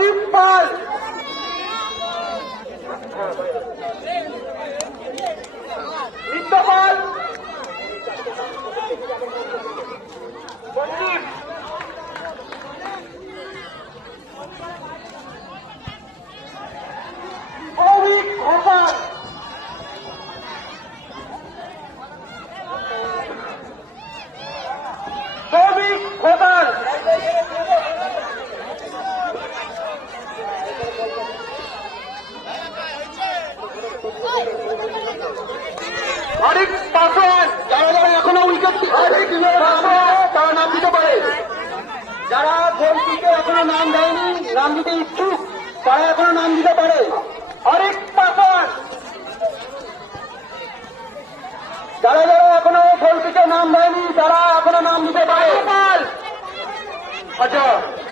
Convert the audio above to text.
সন্দীপ পাল, নিত্য পাল, সন্দীপ, সৌভিক ঘোষাল, সৌভিক ঘোষাল, আরিফ পাসওয়ান। যারা যারা এখনো উইকেট তারা নাম দিতে পারে। যারা গোলকিকে এখনো নাম দেয়নি, নাম দিতে ইচ্ছুক, তারা এখনো নাম দিতে পারে। আরিফ পাসওয়ান। যারা যারা এখনো গোলকিকে নাম দেয়নি, তারা এখনো নাম দিতে পারে। আচ্ছা